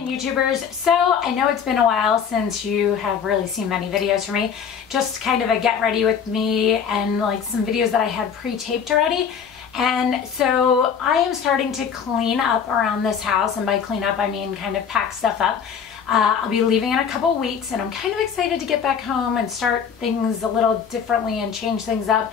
and YouTubers. So I know it's been a while since you have really seen many videos from me. Just kind of a get ready with me and like some videos that I had pre-taped already. And so I am starting to clean up around this house, and by clean up I mean kind of pack stuff up. I'll be leaving in a couple weeks, and I'm kind of excited to get back home and start things a little differently and change things up.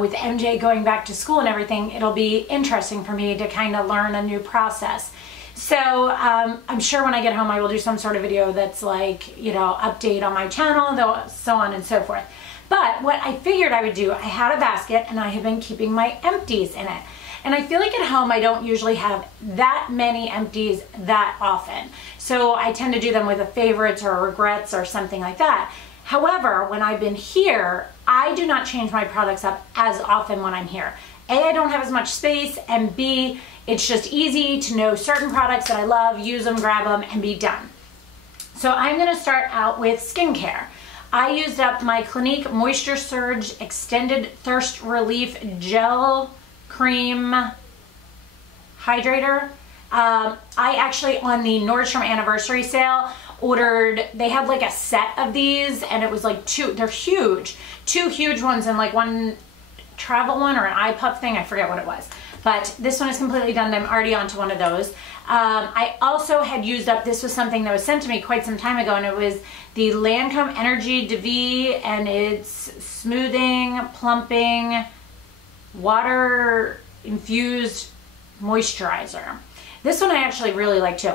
With MJ going back to school and everything, it'll be interesting for me to kind of learn a new process. So I'm sure when I get home I will do some sort of video that's like, you know, update on my channel, so on and so forth. But what I figured I would do, I had a basket and I have been keeping my empties in it. And I feel like at home I don't usually have that many empties that often. So I tend to do them with a favorites or regrets or something like that. However, when I've been here, I do not change my products up as often when I'm here. A, I don't have as much space, and B, it's just easy to know certain products that I love, use them, grab them, and be done. So I'm gonna start out with skincare. I used up my Clinique Moisture Surge Extended Thirst Relief Gel Cream Hydrator. I actually, on the Nordstrom anniversary sale, ordered, they had like a set of these, and it was like they're huge, two huge ones and like one travel one or an eye puff thing, I forget what it was. But this one is completely done. I'm already onto one of those. I also had used up, this was something that was sent to me quite some time ago, and it was the Lancome Energy DV, and it's smoothing, plumping, water infused moisturizer. This one I actually really like too.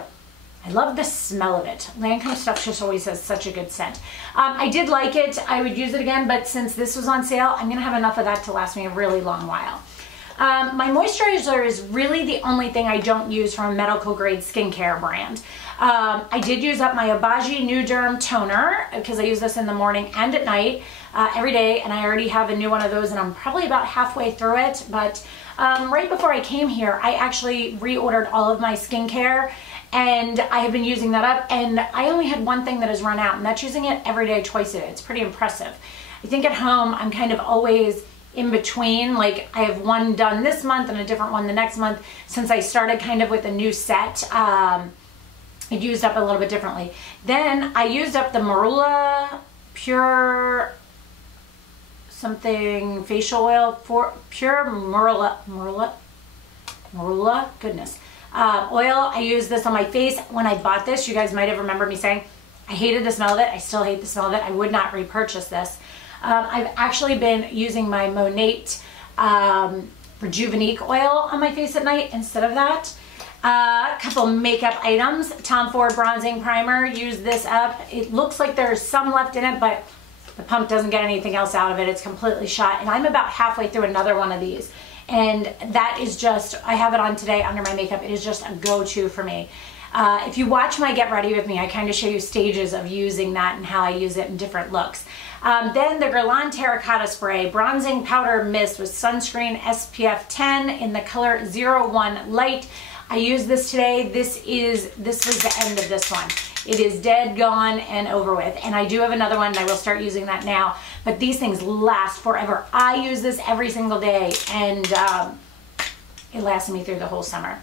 I love the smell of it. Lancome stuff just always has such a good scent. I did like it. I would use it again, but since this was on sale, I'm gonna have enough of that to last me a really long while. My moisturizer is really the only thing I don't use from a medical grade skincare brand. I did use up my Obagi New Derm toner because I use this in the morning and at night every day, and I already have a new one of those, and I'm probably about halfway through it. But right before I came here, I actually reordered all of my skincare, and I have been using that up, and I only had one thing that has run out, and that's using it every day, twice a day. It's pretty impressive. I think at home I'm kind of always in between, like I have one done this month and a different one the next month. Since I started kind of with a new set, it used up a little bit differently. Then I used up the Marula Pure something facial oil, for Pure Marula, goodness. Oil. I use this on my face. When I bought this, you guys might have remembered me saying I hated the smell of it. I still hate the smell of it. I would not repurchase this. I've actually been using my Monate Rejuvenate oil on my face at night instead of that. A couple makeup items. Tom Ford Bronzing Primer. Use this up. It looks like there's some left in it, but the pump doesn't get anything else out of it. It's completely shot, and I'm about halfway through another one of these. And that is just, I have it on today under my makeup. It is just a go-to for me. If you watch my Get Ready With Me, I kind of show you stages of using that and how I use it in different looks. Then the Guerlain Terracotta Spray Bronzing Powder Mist with Sunscreen SPF 10 in the color 01 Light. I used this today. This was the end of this one. It is dead, gone, and over with. And I do have another one, and I will start using that now. But these things last forever. I use this every single day, and it lasted me through the whole summer.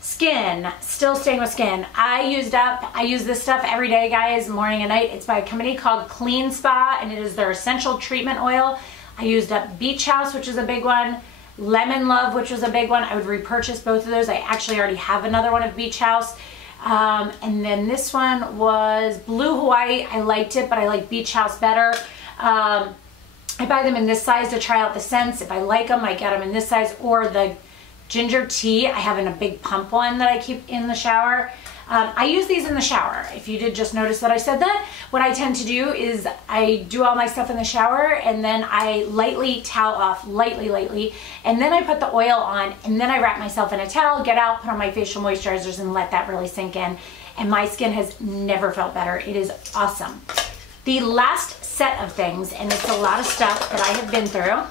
Skin, still staying with skin. I use this stuff every day, guys, morning and night. It's by a company called Clean Spa, and it is their essential treatment oil. I used up Beach House, which is a big one. Lemon Love, which was a big one. I would repurchase both of those. I actually already have another one of Beach House. And then this one was Blue Hawaii. I liked it, but I like Beach House better. I buy them in this size to try out the scents. If I like them, I get them in this size, or the ginger tea I have in a big pump one that I keep in the shower. I use these in the shower. If you did just notice that I said that, what I tend to do is I do all my stuff in the shower, and then I lightly towel off, lightly, and then I put the oil on, and then I wrap myself in a towel, get out, put on my facial moisturizers, and let that really sink in. And my skin has never felt better. It is awesome. The last set of things, and it's a lot of stuff that I have been through,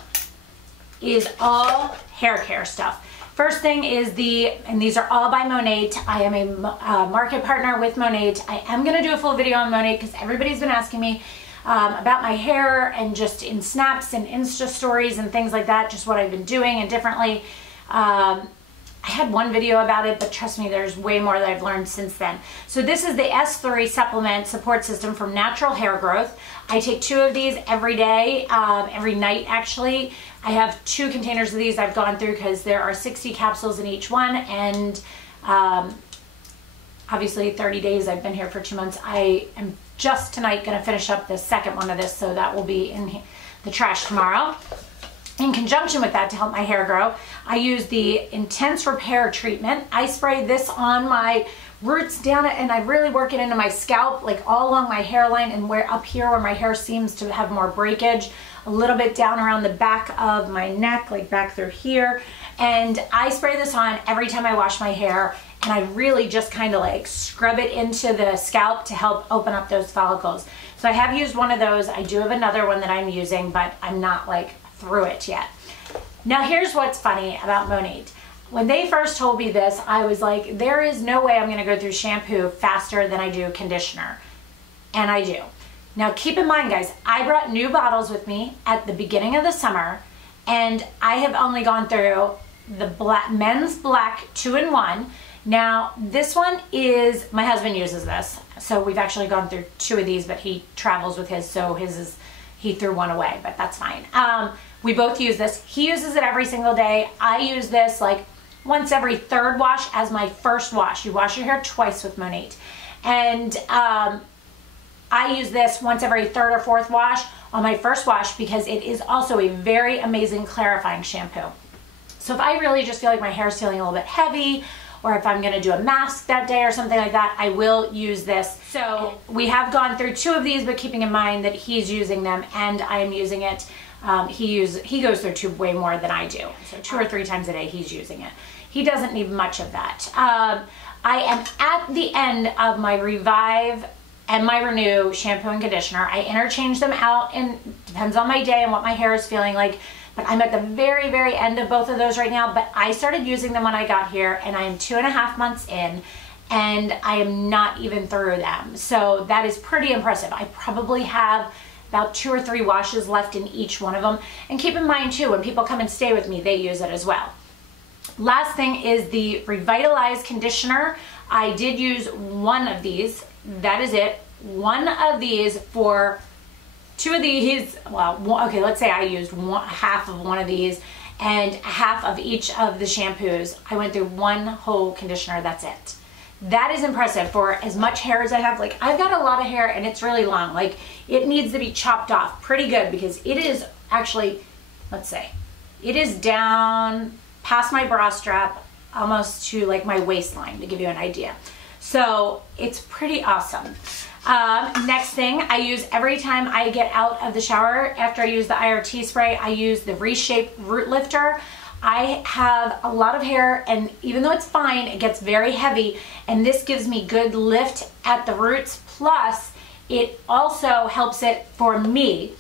is all hair care stuff. First thing is and these are all by Monate. I am a market partner with Monate. I am gonna do a full video on Monate because everybody's been asking me about my hair, and just in snaps and Insta stories and things like that, just what I've been doing and differently. I had one video about it, but trust me, there's way more that I've learned since then. So this is the S3 supplement support system for natural hair growth. I take 2 of these every day, every night actually. I have 2 containers of these I've gone through because there are 60 capsules in each one, and obviously 30 days. I've been here for 2 months. I am just tonight going to finish up the second one of this, so that will be in the trash tomorrow. In conjunction with that, to help my hair grow, I use the Intense Repair Treatment. I spray this on my roots down, and I really work it into my scalp, like all along my hairline, and where up here where my hair seems to have more breakage, a little bit down around the back of my neck, like back through here. And I spray this on every time I wash my hair, and I really just kind of like scrub it into the scalp to help open up those follicles. So I have used one of those. I do have another one that I'm using, but I'm not like through it yet. Now here's what's funny about Monat. When they first told me this, I was like, there is no way I'm gonna go through shampoo faster than I do conditioner. And I do. Now keep in mind, guys, I brought new bottles with me at the beginning of the summer, and I have only gone through the men's black 2-in-1. Now this one is, my husband uses this, so we've actually gone through 2 of these, but he travels with his, so his is, he threw one away, but that's fine. We both use this. He uses it every single day. I use this like once every 3rd wash as my first wash. You wash your hair twice with Monat. And I use this once every 3rd or 4th wash on my first wash because it is also a very amazing clarifying shampoo. So if I really just feel like my hair is feeling a little bit heavy, or if I'm gonna do a mask that day or something like that, I will use this. So we have gone through 2 of these, but keeping in mind that he's using them and I am using it. He goes through 2 way more than I do. So 2 or 3 times a day he's using it. He doesn't need much of that. I am at the end of my Revive and my Renew shampoo and conditioner. I interchange them out, and depends on my day and what my hair is feeling like. But I'm at the very, very end of both of those right now. But I started using them when I got here, and I am 2.5 months in, and I am not even through them. So that is pretty impressive. I probably have about 2 or 3 washes left in each one of them. And keep in mind too, when people come and stay with me, they use it as well. Last thing is the Revitalize conditioner. I did use 1 of these. That is it. 1 of these for 2 of these. Well, okay, let's say I used half of 1 of these and half of each of the shampoos. I went through 1 whole conditioner. That's it. That is impressive for as much hair as I have. Like, I've got a lot of hair and it's really long. Like, it needs to be chopped off pretty good because it is actually, let's say, it is down past my bra strap almost to like my waistline, to give you an idea. So it's pretty awesome. Next thing I use every time I get out of the shower after I use the IRT spray, I use the Reshape Root Lifter. I have a lot of hair, and even though it's fine, it gets very heavy, and this gives me good lift at the roots. Plus, it also helps it for me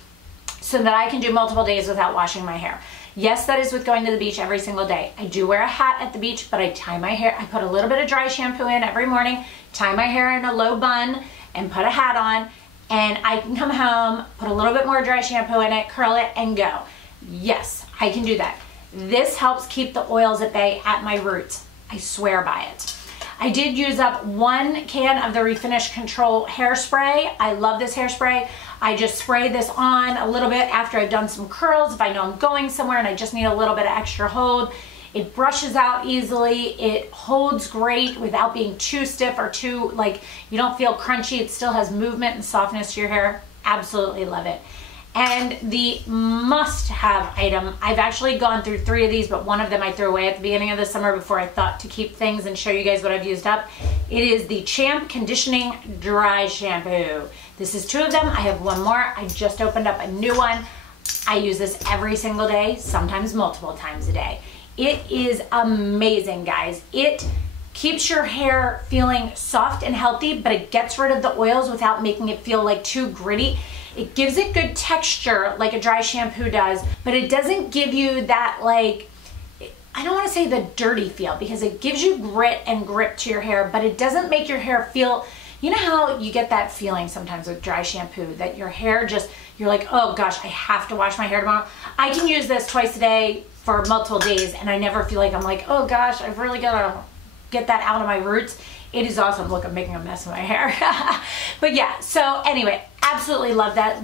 so that I can do multiple days without washing my hair. Yes, that is with going to the beach every single day. I do wear a hat at the beach, but I tie my hair. I put a little bit of dry shampoo in every morning, tie my hair in a low bun, and put a hat on, and I can come home, put a little bit more dry shampoo in it, curl it, and go. Yes, I can do that. This helps keep the oils at bay at my roots. I swear by it. I did use up 1 can of the Refinish Control Hairspray. I love this hairspray. I just spray this on a little bit after I've done some curls. If I know I'm going somewhere and I just need a little bit of extra hold. It brushes out easily. It holds great without being too stiff or too, like, you don't feel crunchy. It still has movement and softness to your hair. Absolutely love it. And the must-have item, I've actually gone through 3 of these, but 1 of them I threw away at the beginning of the summer before I thought to keep things and show you guys what I've used up. It is the Champ Conditioning Dry Shampoo. This is 2 of them. I have 1 more. I just opened up a new one. I use this every single day, sometimes multiple times a day. It is amazing, guys. It keeps your hair feeling soft and healthy, but it gets rid of the oils without making it feel like too gritty. It gives it good texture like a dry shampoo does, but it doesn't give you that, like, I don't want to say the dirty feel, because it gives you grit and grip to your hair, but it doesn't make your hair feel, you know how you get that feeling sometimes with dry shampoo that your hair just, you're like, oh gosh, I have to wash my hair tomorrow. I can use this twice a day, for multiple days, and I never feel like I'm like, oh gosh, I've really got to get that out of my roots. It is awesome. Look, I'm making a mess of my hair. But yeah, so anyway, absolutely love that.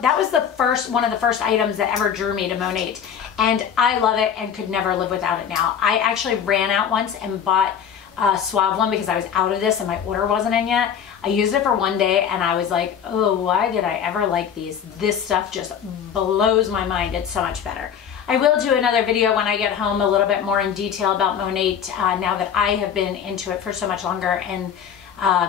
That was one of the first items that ever drew me to Monat. And I love it and could never live without it now. I actually ran out once and bought a Suave one because I was out of this and my order wasn't in yet. I used it for one day and I was like, oh, why did I ever like these? This stuff just blows my mind. It's so much better. I will do another video when I get home a little bit more in detail about Monat now that I have been into it for so much longer, and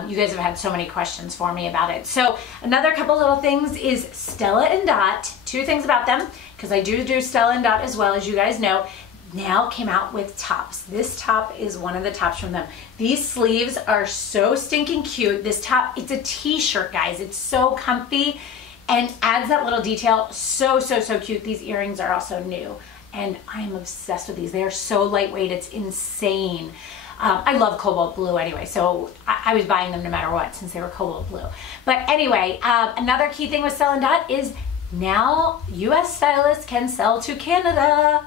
you guys have had so many questions for me about it. So another couple little things is Stella and Dot. Two things about them, because I do Stella and Dot as well, as you guys know, now came out with tops. This top is one of the tops from them. These sleeves are so stinking cute. This top, it's a t-shirt, guys. It's so comfy and adds that little detail. So cute. These earrings are also new and I'm obsessed with these. They are so lightweight, it's insane. I love cobalt blue anyway, so I was buying them no matter what since they were cobalt blue. But anyway, another key thing with Stella and Dot is now US stylists can sell to Canada.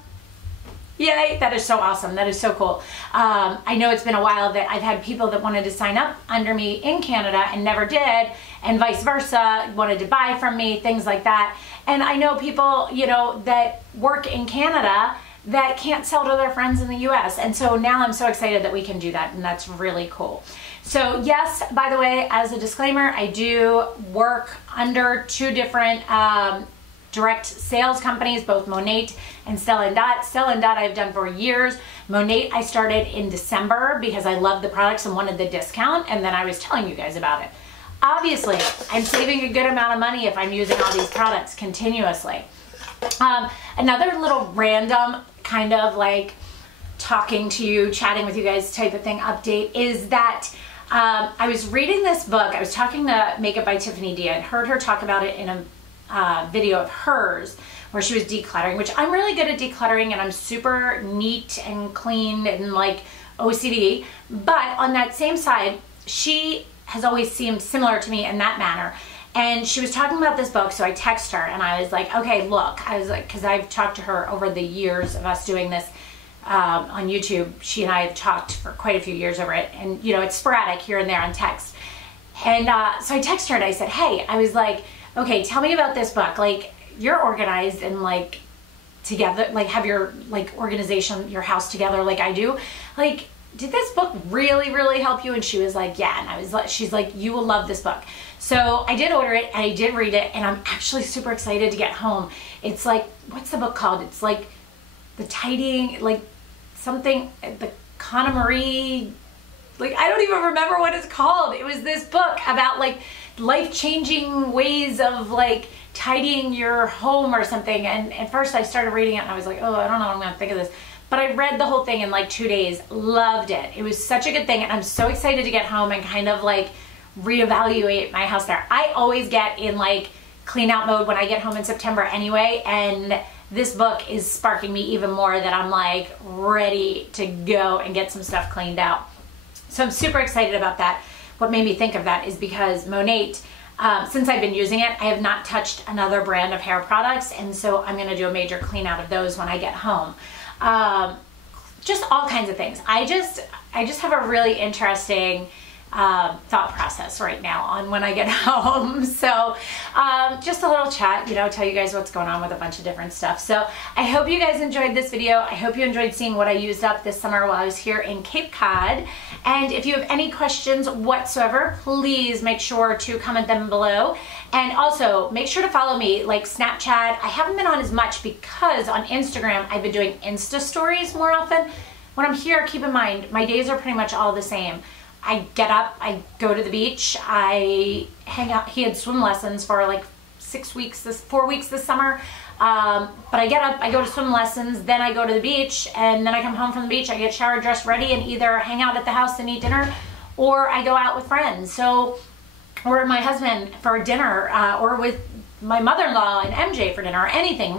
Yay, that is so awesome. That is so cool. I know it's been a while that I've had people that wanted to sign up under me in Canada and never did, and vice versa, wanted to buy from me, things like that. And I know people, you know, that work in Canada that can't sell to their friends in the US. And so now I'm so excited that we can do that, and that's really cool. So yes, by the way, as a disclaimer, I do work under two different direct sales companies, both Monat and Stella and Dot. Stella and Dot I've done for years. Monat I started in December because I loved the products and wanted the discount, and then I was telling you guys about it. Obviously, I'm saving a good amount of money if I'm using all these products continuously. Another little random kind of like talking to you, chatting with you guys type of thing update is that I was reading this book. I was talking to Makeup by Tiffany D. I'd heard her talk about it in a video of hers where she was decluttering, which I'm really good at decluttering and I'm super neat and clean and like OCD. But on that same side, she has always seemed similar to me in that manner. And she was talking about this book, so I texted her and I was like, okay, look, I was like, because I've talked to her over the years of us doing this on YouTube. She and I have talked for quite a few years over it, and you know, it's sporadic here and there on text. And so I texted her and I said, hey, I was like, okay, tell me about this book. Like, you're organized and like together, like have your like organization, your house together like I do. Like, did this book really help you? And she was like, yeah. And I was like, she's like, you will love this book. So I did order it and I did read it, and I'm actually super excited to get home. It's like, what's the book called? It's like the tidying, like something, the KonMari, like I don't even remember what it's called. It was this book about like life-changing ways of like tidying your home or something. And at first I started reading it and I was like, oh, I don't know what I'm gonna think of this. But I read the whole thing in like 2 days, loved it. It was such a good thing, and I'm so excited to get home and kind of like reevaluate my house there. I always get in like clean out mode when I get home in September anyway, and this book is sparking me even more that I'm like ready to go and get some stuff cleaned out. So I'm super excited about that. What made me think of that is because Monat, since I've been using it, I have not touched another brand of hair products, and so I'm gonna do a major clean out of those when I get home. Just all kinds of things. I just have a really interesting thought process right now on when I get home. So just a little chat, you know, tell you guys what's going on with a bunch of different stuff. So I hope you guys enjoyed this video. I hope you enjoyed seeing what I used up this summer while I was here in Cape Cod. And if you have any questions whatsoever, please make sure to comment them below. And also make sure to follow me, like Snapchat. I haven't been on as much because on Instagram I've been doing Insta stories more often. When I'm here, keep in mind, my days are pretty much all the same. I get up, I go to the beach, I hang out. He had swim lessons for like 4 weeks this summer. But I get up, I go to swim lessons, then I go to the beach, and then I come home from the beach, I get showered, dressed, ready, and either hang out at the house and eat dinner, or I go out with friends. So, or my husband for dinner, or with my mother-in-law and MJ for dinner, or anything.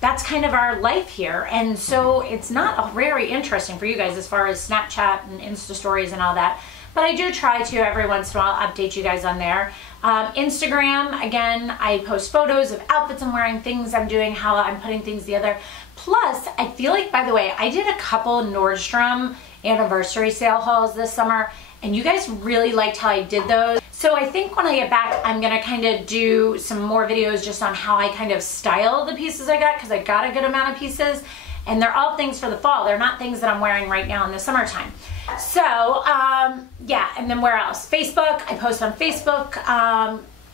That's kind of our life here. And so it's not very interesting for you guys as far as Snapchat and Insta stories and all that. but I do try to every once in a while update you guys on there. Instagram, again, I post photos of outfits I'm wearing, things I'm doing, how I'm putting things together. Plus, I feel like, by the way, I did a couple Nordstrom anniversary sale hauls this summer, and you guys really liked how I did those. So I think when I get back, I'm gonna kind of do some more videos just on how I kind of style the pieces I got, because I got a good amount of pieces, and they're all things for the fall. They're not things that I'm wearing right now in the summertime. So, yeah, and then where else? Facebook, I post on Facebook.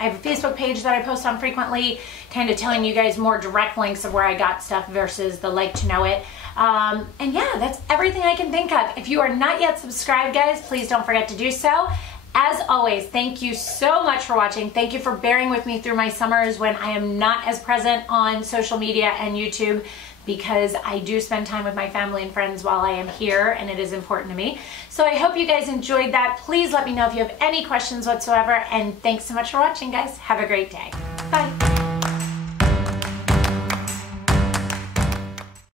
I have a Facebook page that I post on frequently, kind of telling you guys more direct links of where I got stuff versus the like to know it. And yeah, that's everything I can think of. If you are not yet subscribed, guys, please don't forget to do so. As always, thank you so much for watching. Thank you for bearing with me through my summers when I am not as present on social media and YouTube, because I do spend time with my family and friends while I am here, and it is important to me. So I hope you guys enjoyed that. Please let me know if you have any questions whatsoever, and thanks so much for watching, guys. Have a great day. Bye.